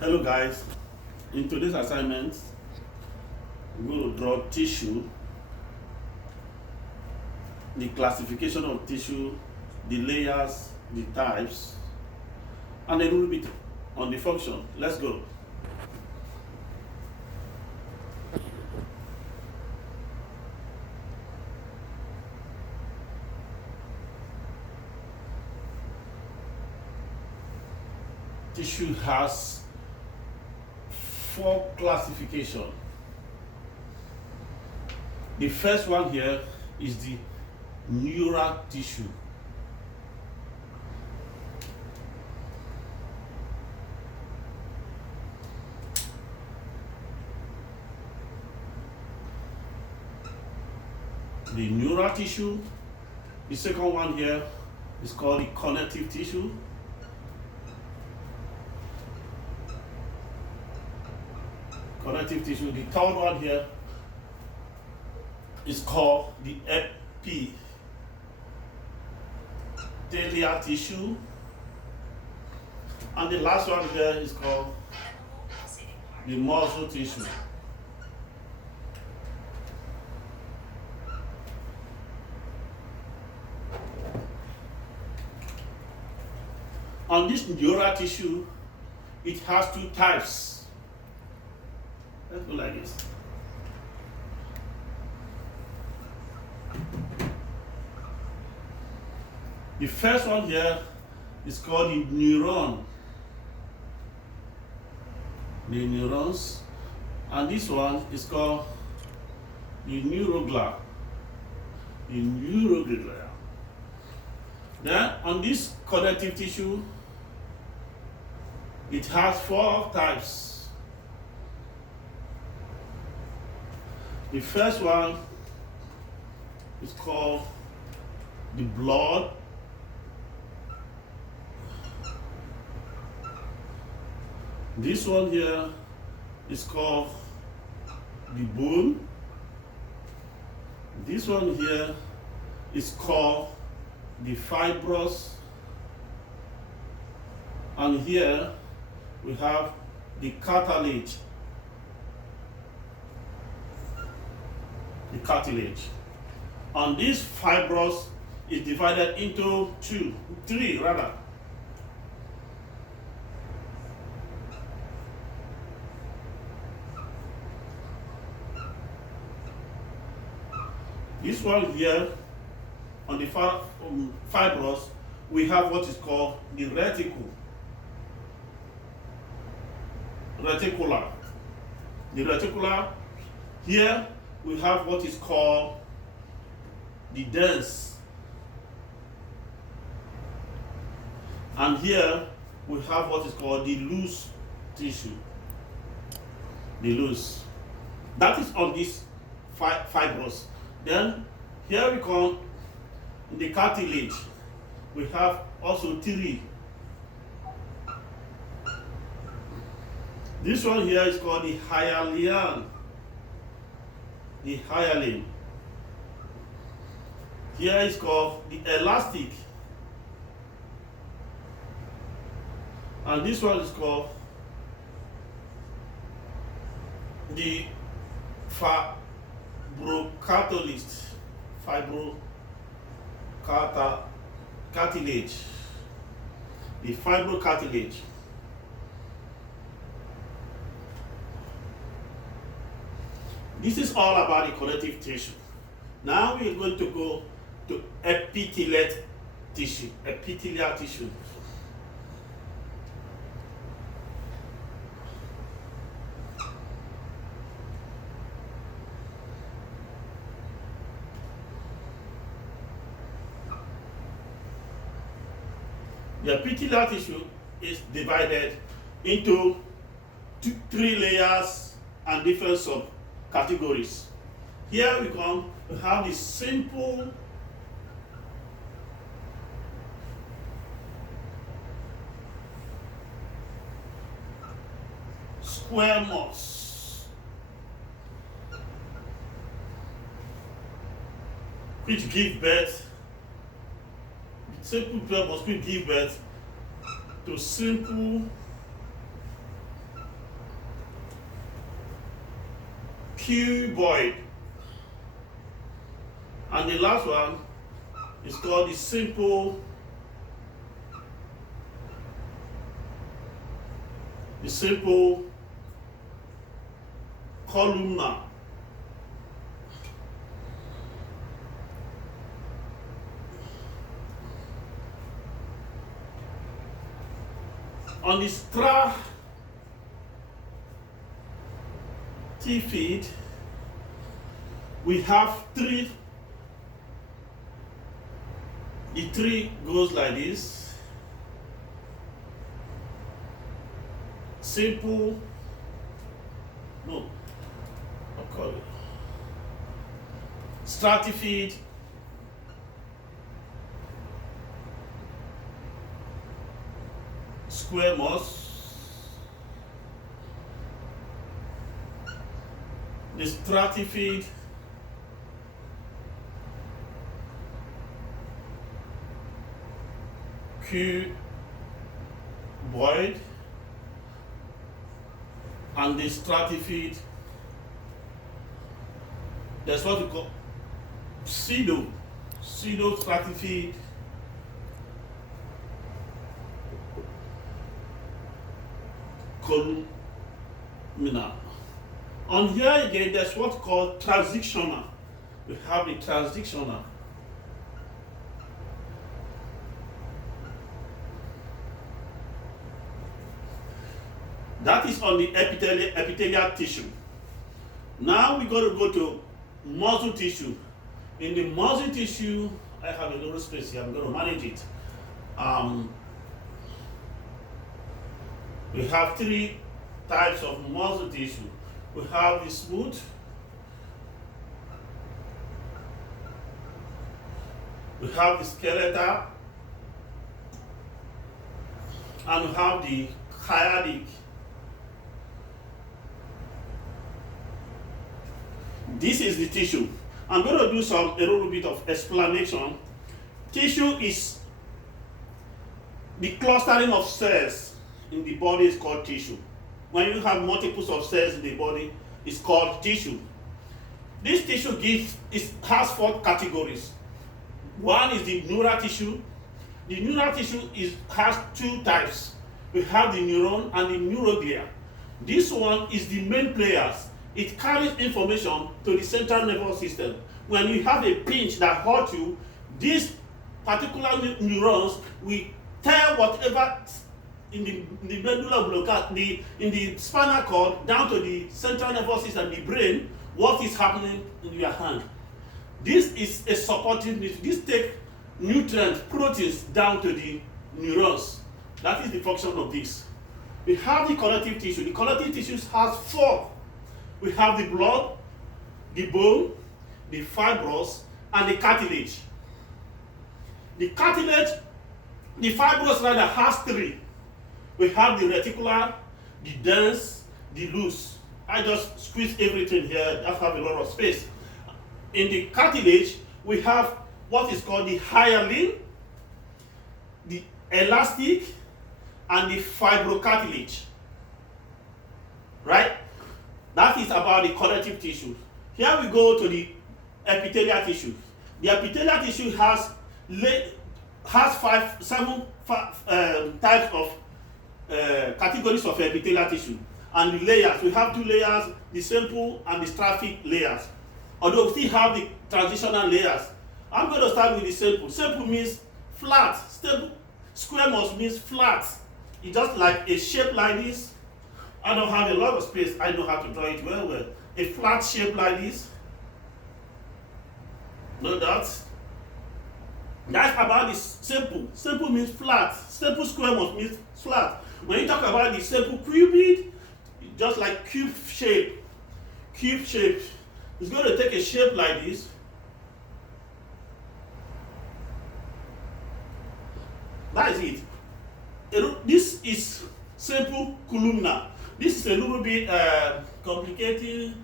Hello guys, in today's assignment, we're going to draw tissue, the classification of tissue, the layers, the types, and a little bit on the function. Let's go. Tissue has four classifications. The first one here is the neural tissue. The neural tissue. The second one here is called the connective tissue. Connective tissue. The third one here is called the epithelial tissue. And the last one here is called the muscle tissue. On this neural tissue, it has two types. Let's go like this. The first one here is called the neuron. The neurons. And this one is called the neuroglia. The neuroglia. Then on this connective tissue, it has four types. The first one is called the blood. This one here is called the bone. This one here is called the fibrous. And here we have the cartilage. The cartilage. And this fibrous is divided into three rather. This one here, on the fibrous, we have what is called the reticular. The reticular, here we have what is called the dense. And here we have what is called the loose tissue. The loose. That is on this fibrous. Then here we come in the cartilage. We have also three. This one here is called the hyaline. The hyaline. Here is called the elastic. And this one is called the fibrocartilage. Cartilage. The fibrocartilage. This is all about the connective tissue. Now we're going to go to epithelial tissue. Epithelial tissue. The epithelial tissue is divided into three layers and different subcategories. Here we come to have the simple squamous, which give birth. Simple 12 must give birth to simple cuboid. And the last one is called the simple columnar. On the stratified, we have three. The tree goes like this. Simple, no, I'll call it stratified, squamous, the stratified, cuboid, and the stratified. That's what we call pseudo-stratified, columnar. On here again, there's what's called transitional. We have the transitional. That is on the epithelial tissue. Now we're going to go to muscle tissue. In the muscle tissue, I have a little space here. I'm going to manage it. We have three types of muscle tissue. We have the smooth, we have the skeletal, and we have the kyadic. This is the tissue. I'm going to do a little bit of explanation. Tissue is the clustering of cells in the body is called tissue. When you have multiples of cells in the body, it's called tissue. This tissue has four categories. One is the neural tissue. The neural tissue has two types. We have the neuron and the neuroglia. This one is the main players. It carries information to the central nervous system. When you have a pinch that hurts you, these particular neurons will tell whatever in the medulla oblongata, in the spinal cord, down to the central nervous system, the brain, what is happening in your hand. This is a supportive. This takes nutrients, proteins down to the neurons. That is the function of this. We have the connective tissue. The connective tissue has four. We have the blood, the bone, the fibrous, and the cartilage. The fibrous rather has three. We have the reticular, the dense, the loose. I just squeeze everything here. I have a lot of space. In the cartilage, we have what is called the hyaline, the elastic, and the fibrocartilage. Right? That is about the connective tissue. Here we go to the epithelial tissue. The epithelial tissue has seven types of categories of epithelial tissue. And the layers, we have two layers, the simple and the stratified layers. Although we still have the transitional layers. I'm going to start with the simple. Simple means flat. Stable. Squamous means flat. It's just like a shape like this. I don't have a lot of space. I know how to draw it well. A flat shape like this. No dots. That's about the simple. Simple means flat. Simple squamous means flat. When you talk about the simple cuboid, just like cube shape. Cube shape. It's going to take a shape like this. That is it. This is simple columnar. This is a little bit complicated.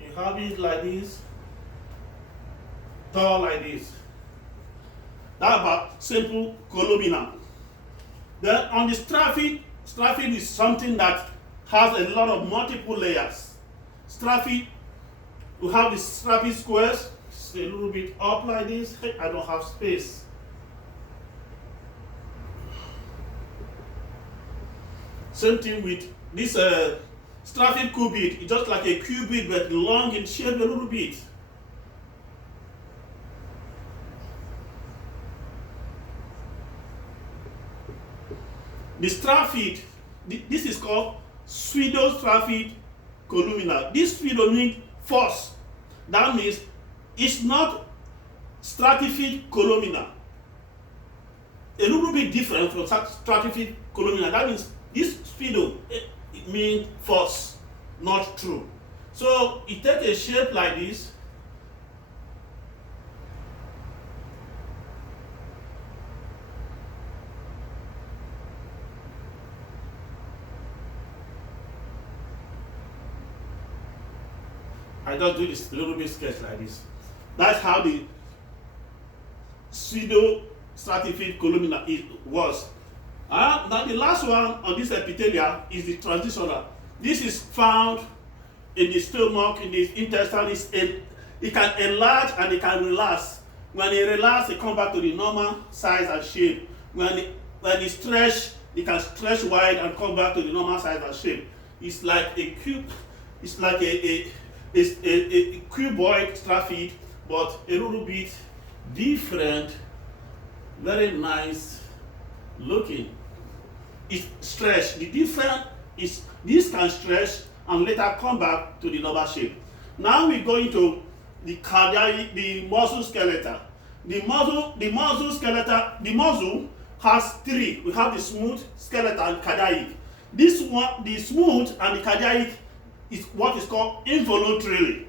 You have it like this, tall like this. That's about simple columnar. Then on the stratified is something that has a lot of multiple layers. Stratified We have the strappy squares. It's a little bit up like this. Hey, I don't have space. Same thing with this strappy cubit. It's just like a cubit but long in shape a little bit. The straphy, this is called pseudo-straphic columnar. This pseudo means force. That means it's not stratified columnar. A little bit different from stratified columnar. That means this pseudo means force, not true. So it takes a shape like this. I just do this little bit sketch like this. That's how the pseudo stratified columnar was. Now the last one on this epithelia is the transitional. This is found in the stomach, in the intestine. It can enlarge and it can relax. When it relaxes, it comes back to the normal size and shape. When it stretch, it can stretch wide and come back to the normal size and shape. It's like a cube. It's like a cuboid straphy, but a little bit different. Very nice looking. It's stretched. The difference is this can stretch and later come back to the normal shape. Now we go into the cardiac, the muscle skeleton. The muscle has three. We have the smooth skeleton and cardiac. This one, the smooth and the cardiac, is what is called involuntarily.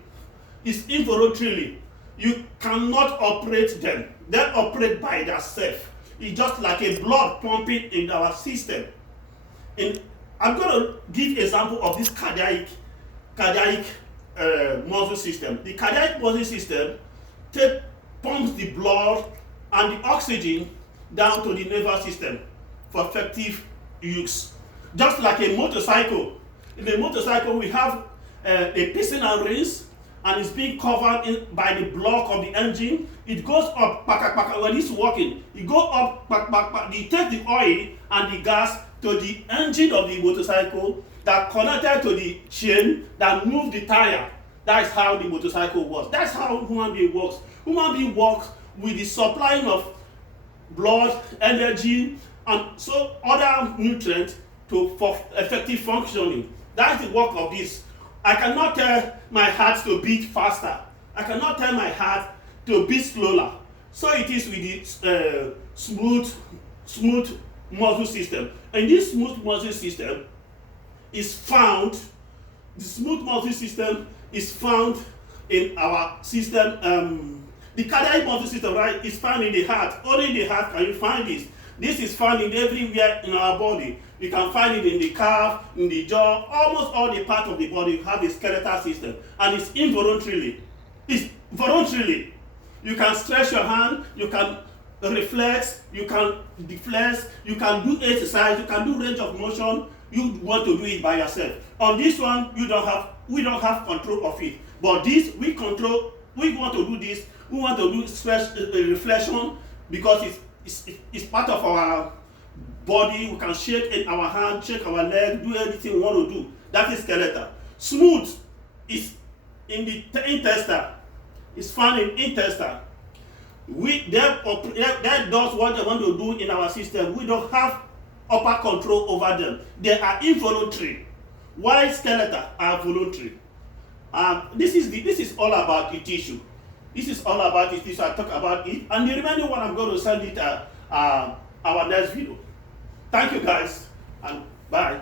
It's involuntarily. You cannot operate them. They operate by themselves. It's just like a blood pumping in our system. And I'm going to give example of this cardiac muscle system. The cardiac muscle system pumps the blood and the oxygen down to the nervous system for effective use. Just like a motorcycle. In the motorcycle, we have a piston and rings, and it's being covered by the block of the engine. It goes up, when it's working, it goes up, you take the oil and the gas to the engine of the motorcycle that connected to the chain that move the tire. That's how the motorcycle works. That's how human being works. Human being works with the supplying of blood, energy, and so other nutrients for effective functioning. That's the work of this. I cannot tell my heart to beat faster. I cannot tell my heart to beat slower. So it is with the smooth muscle system. And this smooth muscle system is found, the smooth muscle system is found in our system. The cardiac muscle system, right, is found in the heart. Only in the heart can you find this. This is found in everywhere in our body. You can find it in the calf, in the jaw, almost all the parts of the body have a skeletal system. And it's involuntarily. It's voluntarily. You can stretch your hand, you can reflex, you can deflex, you can do exercise, you can do range of motion. You want to do it by yourself. On this one, we don't have control of it. But this, we control, we want to do this, we want to do stretch reflection because it's part of our body. We can shake in our hand, shake our leg, do anything we want to do. That is skeleton. Smooth is in the intestine. It's found in intestine. That does what they want to do in our system. We don't have upper control over them. They are involuntary. While skeleton are voluntary. This is all about the tissue. This is all about the tissue. I talk about it. And the remaining one, I'm going to send it our next video. Thank you guys, and bye.